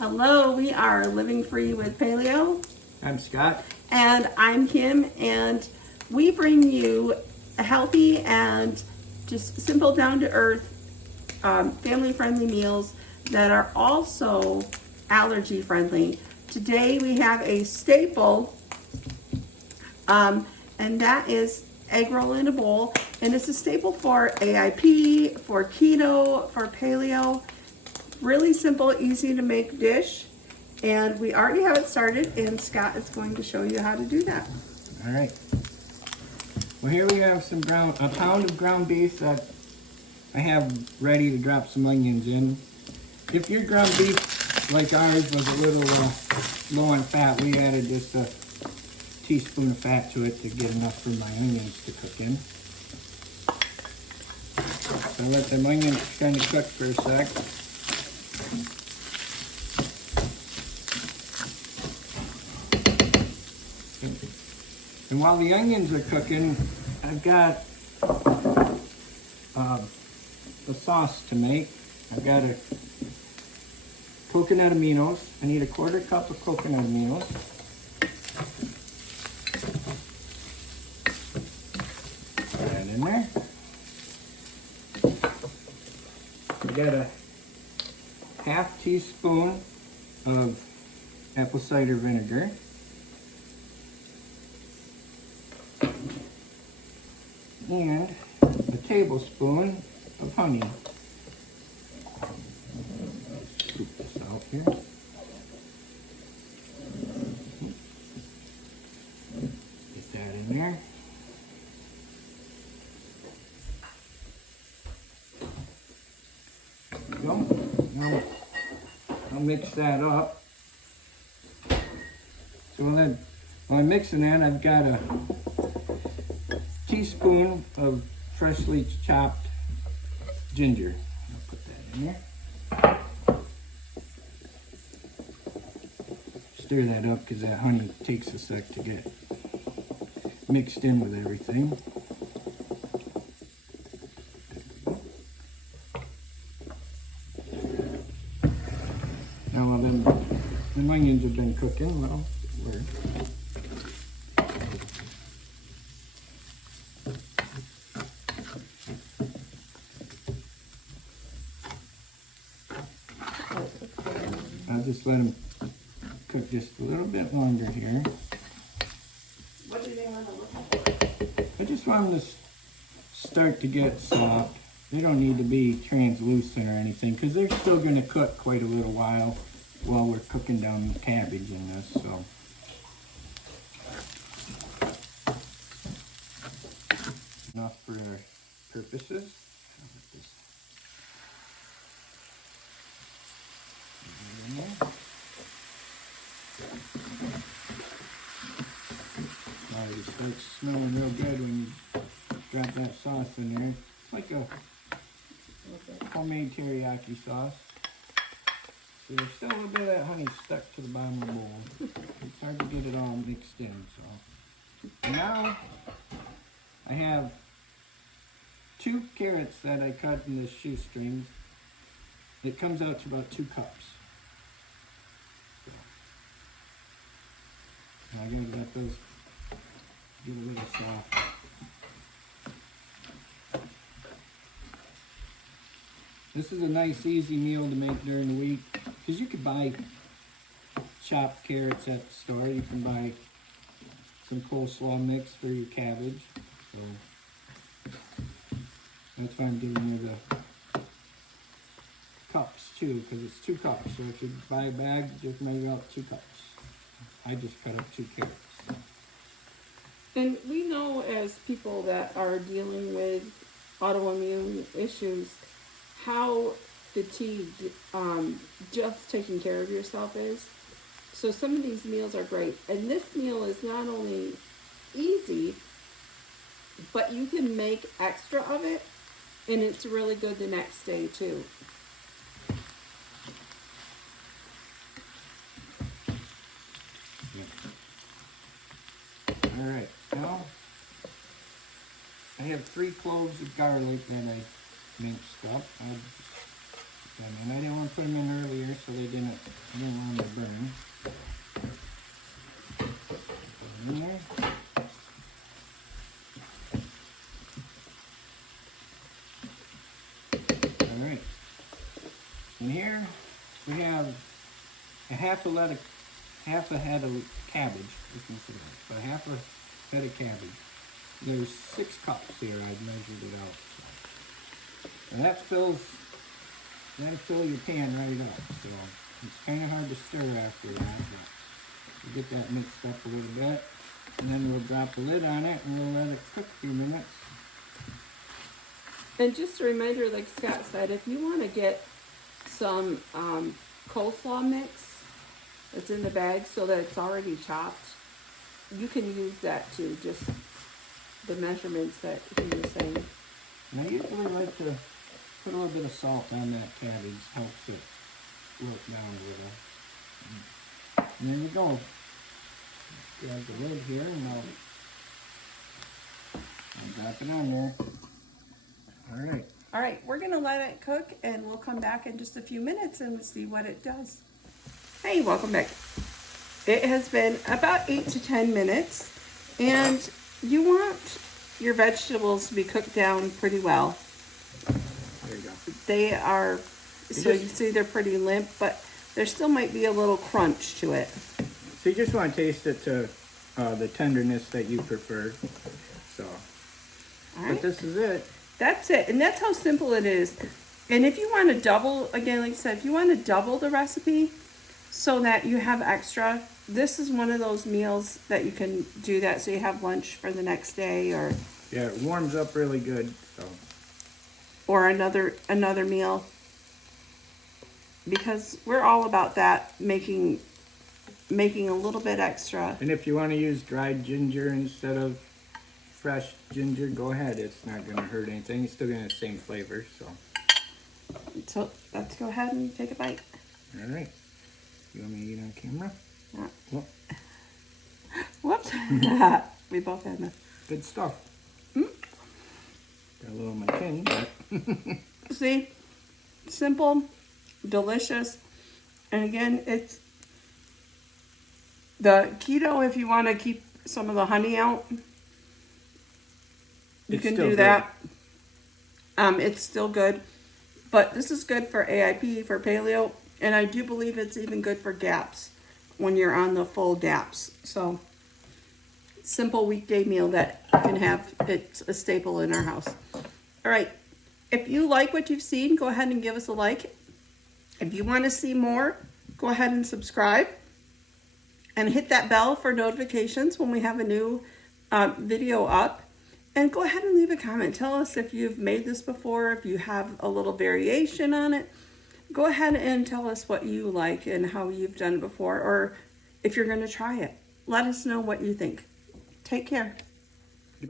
Hello, we are Living Free with Paleo. I'm Scott. And I'm Kim, and we bring you a healthy and just simple, down-to-earth, family-friendly meals that are also allergy-friendly. Today we have a staple, and that is egg roll in a bowl. And it's a staple for AIP, for keto, for paleo. Really simple, easy to make dish. And we already have it started, and Scott is going to show you how to do that. All right. Well, here we have a pound of ground beef that I have ready to drop some onions in. If your ground beef, like ours, was a little low on fat, we added just a teaspoon of fat to it to get enough for my onions to cook in. So let the onions kind of cook for a sec. And while the onions are cooking, I've got the sauce to make. I've got a coconut aminos. I need a 1/4 cup of coconut aminos. Put that in there. I've got a 1/2 teaspoon of apple cider vinegar. And a tablespoon of honey. Scoop this out here. Get that in there. There we go. Now I'll mix that up. So while I'm mixing that, I've got a teaspoon of freshly chopped ginger. I'll put that in there. Stir that up because that honey takes a sec to get mixed in with everything. Now while the onions have been cooking, well, we're I'll just let them cook just a little bit longer here. What do they want to look like? I just want them to start to get soft. They don't need to be translucent or anything because they're still going to cook quite a little while we're cooking down the cabbage in this. So enough for our purposes. It starts smelling real good when you drop that sauce in there. It's like a homemade teriyaki sauce. So there's still a little bit of that honey stuck to the bottom of the bowl. It's hard to get it all mixed in. So and now I have 2 carrots that I cut in the shoestrings. It comes out to about 2 cups. Now I gotta let those get a little soft. This is a nice easy meal to make during the week because you could buy chopped carrots at the store. You can buy some coleslaw mix for your cabbage. So that's why I'm doing with the cups too, because it's 2 cups. So if you buy a bag, just measure out 2 cups. I just cut up 2 carrots. And we know as people that are dealing with autoimmune issues how fatigued just taking care of yourself is. So some of these meals are great. And this meal is not only easy, but you can make extra of it, and it's really good the next day too. All right, now I have 3 cloves of garlic that I minced up. I'll And I didn't want to put them in earlier so they didn't want to burn. Put them in there. Alright. In here we have a half a head of cabbage. So a half a head of cabbage. There's 6 cups here. I've measured it out. So. And that'll fill your pan right up. So it's kind of hard to stir after that, but we'll get that mixed up a little bit. And then we'll drop the lid on it and we'll let it cook a few minutes. And just a reminder, like Scott said, if you want to get some coleslaw mix that's in the bag so that it's already chopped, you can use that too, just the measurements that he was saying. And I usually like to put a little bit of salt on that cabbage, helps it work down a little. And there we go. Grab the lid here and I'll drop it on there. Alright. Alright, we're going to let it cook and we'll come back in just a few minutes and see what it does. Hey, welcome back. It has been about 8 to 10 minutes and you want your vegetables to be cooked down pretty well. There you go. They are, so you see they're pretty limp, but there still might be a little crunch to it. So you just want to taste it to the tenderness that you prefer. So, but this is it. That's it, and that's how simple it is. And if you want to double, again, like I said, if you want to double the recipe so that you have extra, this is one of those meals that you can do that so you have lunch for the next day, or yeah, it warms up really good. So, or another meal, because we're all about that, making a little bit extra. and if you want to use dried ginger instead of fresh ginger, go ahead. It's not going to hurt anything. It's still going to have the same flavor. So let's go ahead and take a bite. All right. You want me to eat on camera? Yeah. Whoops. We both had enough. Good stuff. Got a little on my chin, but See? Simple, delicious. And again, it's the keto, if you want to keep some of the honey out, you It's can still do that. It's still good. But this is good for AIP, for paleo, and I do believe it's even good for gaps when you're on the full gaps. So, simple weekday meal that you can have. It's a staple in our house. All right. If you like what you've seen, go ahead and give us a like. If you want to see more, go ahead and subscribe. And hit that bell for notifications when we have a new video up. And go ahead and leave a comment. Tell us if you've made this before, if you have a little variation on it. Go ahead and tell us what you like and how you've done it before, or if you're going to try it. Let us know what you think. Take care.